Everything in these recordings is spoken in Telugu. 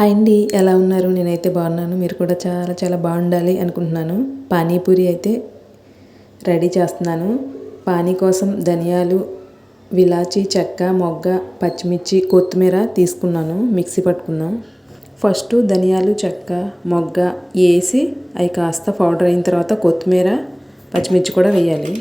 హాయ్ అండి, ఎలా ఉన్నారు? నేనైతే బాగున్నాను. మీరు కూడా చాలా చాలా బాగుండాలి అనుకుంటున్నాను. పానీపూరి అయితే రెడీ చేస్తున్నాను. పానీ కోసం ధనియాలు, విలాచి, చెక్క, మొగ్గ, పచ్చిమిర్చి, కొత్తిమీర తీసుకున్నాను. మిక్సీ పట్టుకున్నాం. ఫస్ట్ ధనియాలు, చెక్క, మొగ్గ వేసి అవి కాస్త పౌడర్ అయిన తర్వాత కొత్తిమీర, పచ్చిమిర్చి కూడా వేయాలి.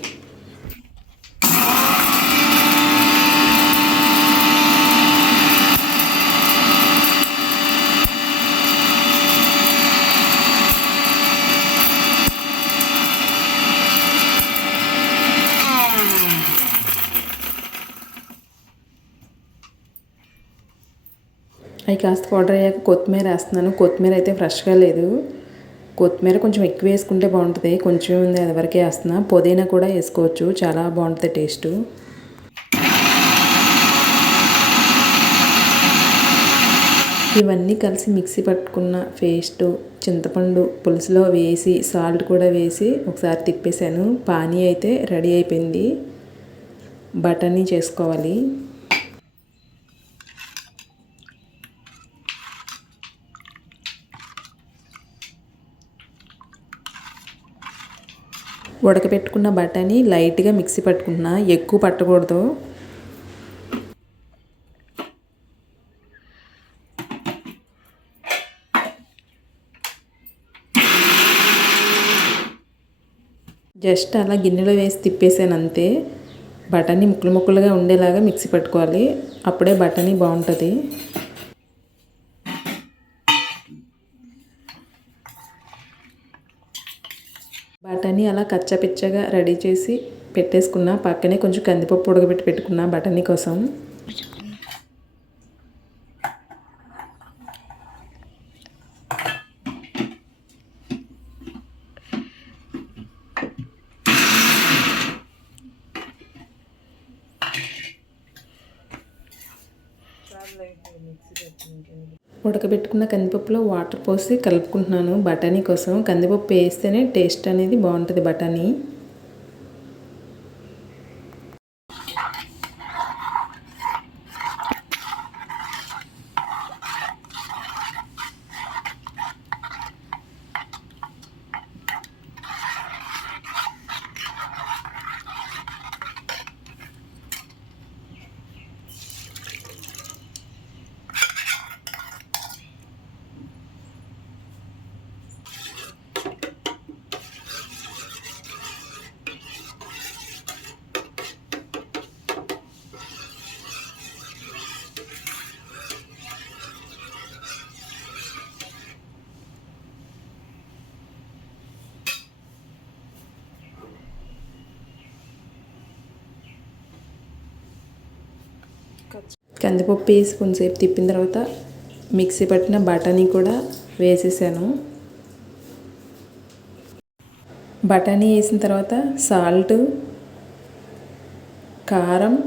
అవి కాస్త పౌడర్ అయ్యాక కొత్తిమీర వేస్తున్నాను. కొత్తిమీర అయితే ఫ్రెష్గా లేదు. కొత్తిమీర కొంచెం ఎక్కువ వేసుకుంటే బాగుంటుంది. కొంచెం ఉంది, అది వరకే వేస్తున్నా. పుదీనా కూడా వేసుకోవచ్చు, చాలా బాగుంటుంది టేస్ట్. ఇవన్నీ కలిసి మిక్సీ పట్టుకున్న పేస్ట్ చింతపండు పులుసులో వేసి సాల్ట్ కూడా వేసి ఒకసారి తిప్పేసాను. పానీ అయితే రెడీ అయిపోయింది. బఠానీ చేసుకోవాలి. ఉడకబెట్టుకున్న బఠానీ లైట్గా మిక్సీ పట్టుకుంటున్నా, ఎక్కువ పట్టకూడదు. జస్ట్ అలా గిన్నెలో వేసి తిప్పేసాను అంతే. బఠానీ ముక్కలు ముక్కలుగా ఉండేలాగా మిక్సీ పట్టుకోవాలి, అప్పుడే బఠానీ బాగుంటుంది. బఠానీ అలా కచ్చాపిచ్చగా రెడీ చేసి పెట్టేసుకున్నా. పక్కనే కొంచెం కందిపప్పు ఉడకబెట్టి పెట్టుకున్నా బఠానీ కోసం. ఉడకబెట్టుకున్న కందిపప్పులో వాటర్ పోసి కలుపుకుంటున్నాను బఠానీ కోసం. కందిపప్పు వేస్తేనే టేస్ట్ అనేది బాగుంటుంది బఠానీ. కందిపప్పు వేసి కొంచెంసేపు తిప్పిన తర్వాత మిక్సీ పట్టిన బఠానీ కూడా వేసేసాను. బఠానీ వేసిన తర్వాత సాల్ట్, కారం,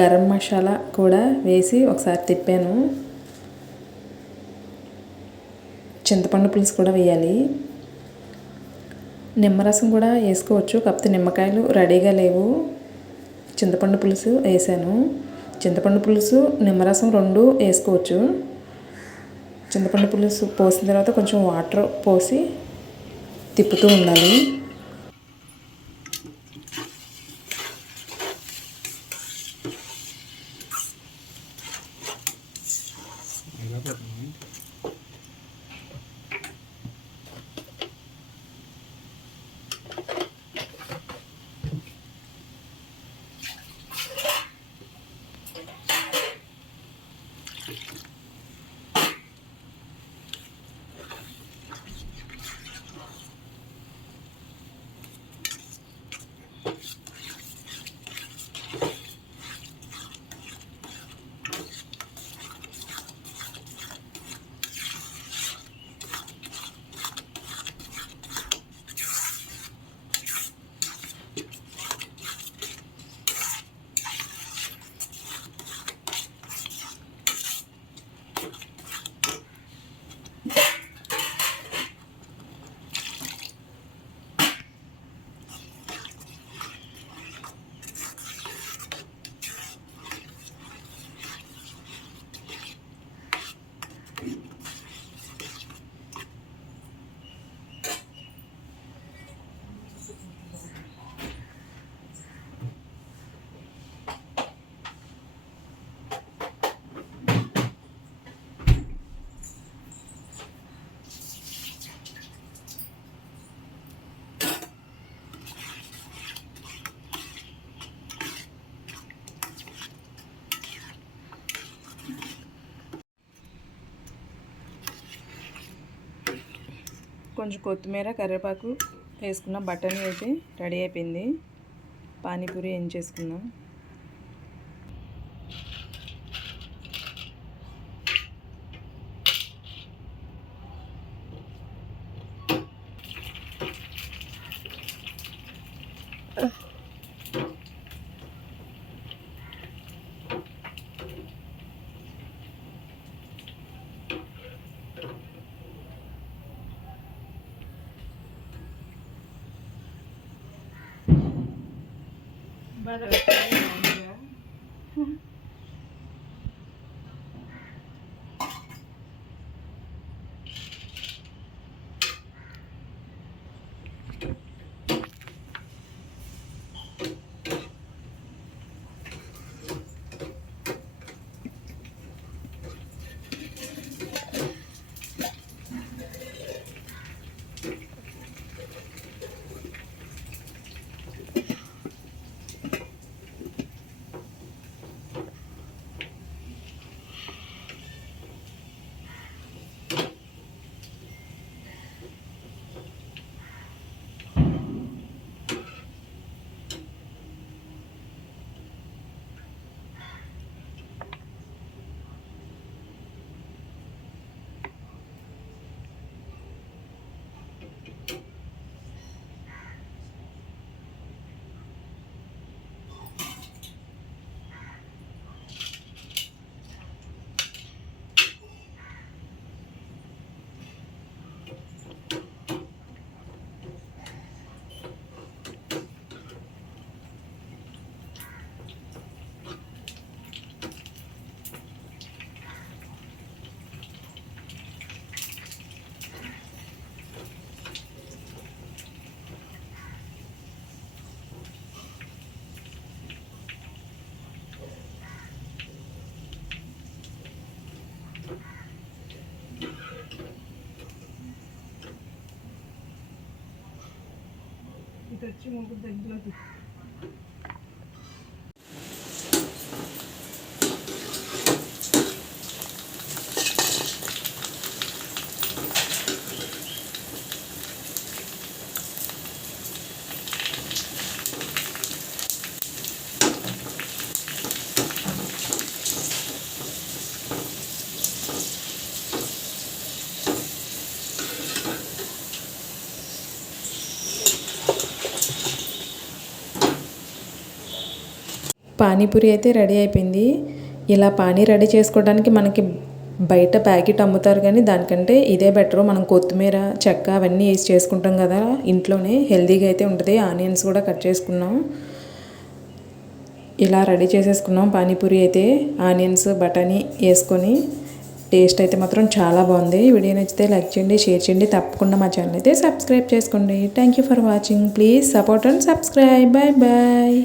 గరం మసాలా కూడా వేసి ఒకసారి తిప్పాను. చింతపండు పులుసు కూడా వేయాలి. నిమ్మరసం కూడా వేసుకోవచ్చు, కాకపోతే నిమ్మకాయలు రెడీగా లేవు. చింతపండు పులుసు వేసాను. చింతపండు పులుసు, నిమ్మరసం రెండు వేసుకోవచ్చు. చింతపండు పులుసు పోసిన తర్వాత కొంచెం వాటర్ పోసి తిప్పుతూ ఉండాలి. కొంచెం కొత్తిమీర కరివేపాకు వేసుకున్న బఠానీ అయితే రెడీ అయిపోయింది. పానీపూరి ఏం చేసుకుందాం. ఇటు వచ్చి ముగ్గురు దగ్గరలోకి పానీపూరి అయితే రెడీ అయిపోయింది. ఇలా పానీ రెడీ చేసుకోవడానికి మనకి బయట ప్యాకెట్ అమ్ముతారు, కానీ దానికంటే ఇదే బెటరు. మనం కొత్తిమీర చెక్క అవన్నీ వేసి చేసుకుంటాం కదా ఇంట్లోనే, హెల్తీగా అయితే ఉంటుంది. ఆనియన్స్ కూడా కట్ చేసుకున్నాం. ఇలా రెడీ చేసేసుకున్నాం పానీపూరి అయితే. ఆనియన్స్ బఠానీ వేసుకొని టేస్ట్ అయితే మాత్రం చాలా బాగుంది. వీడియో నచ్చితే లైక్ చేయండి, షేర్ చేయండి. తప్పకుండా మా ఛానల్ అయితే సబ్స్క్రైబ్ చేసుకోండి. Thank you for watching. Please support and subscribe. Bye bye.